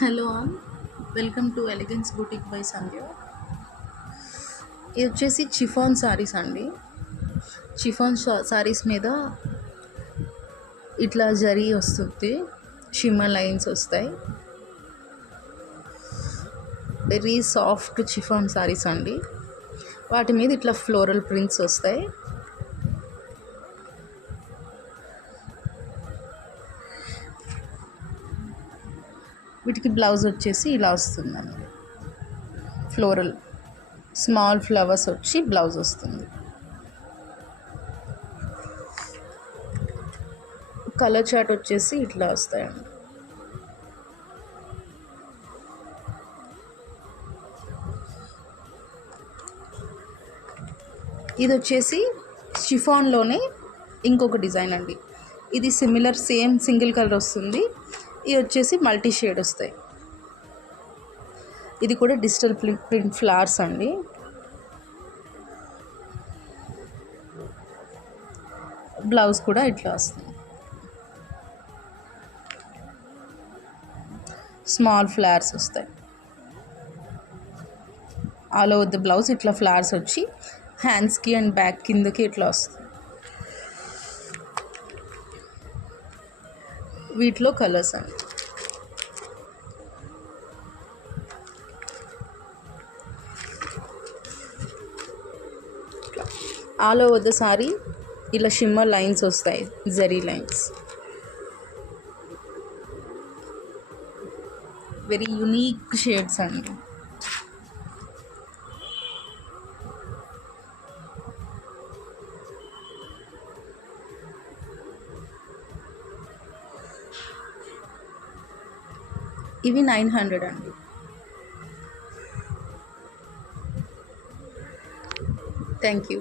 Hello all, welcome to elegance boutique by Sandhya. ఇది వచ్చేసి చిఫాన్ సారీస్ అండి. చిఫాన్ సారీస్ మీద ఇట్లా జరీ వస్తుంది, షిమ్మర్ లైన్స్ వస్తాయి. వెరీ సాఫ్ట్ చిఫాన్ సారీస్ అండి. వాటి మీద ఇట్లా ఫ్లోరల్ ప్రింట్స్ వస్తాయి. వీటికి బ్లౌజ్ వచ్చేసి ఇలా వస్తుందండి, ఫ్లోరల్ స్మాల్ ఫ్లవర్స్ వచ్చి బ్లౌజ్ వస్తుంది. కలర్ చార్ట్ వచ్చేసి ఇట్లా వస్తాయండి. ఇది వచ్చేసి షిఫాన్లోనే ఇంకొక డిజైన్ అండి. ఇది సిమిలర్ సేమ్ సింగిల్ కలర్ వస్తుంది. ఇది వచ్చేసి మల్టీ షేడ్ వస్తాయి. ఇది కూడా డిజిటల్ ప్రింట్ ఫ్లవర్స్ అండి. బ్లౌజ్ కూడా ఇట్లా వస్తుంది, స్మాల్ ఫ్లవర్స్ వస్తాయి. ఆల్ ఓవర్ ద బ్లౌజ్ ఇట్లా ఫ్లవర్స్ వచ్చి హ్యాండ్స్కి అండ్ బ్యాక్ కిందకి ఇట్లా వస్తుంది. వీటిలో కలర్స్ అండి. ఆల్ ఓవర్ ద సారీ ఇలా షిమ్మర్ లైన్స్ వస్తాయి, zari lines. Very unique shades అండి. ఇవి 900 అండి. Thank you.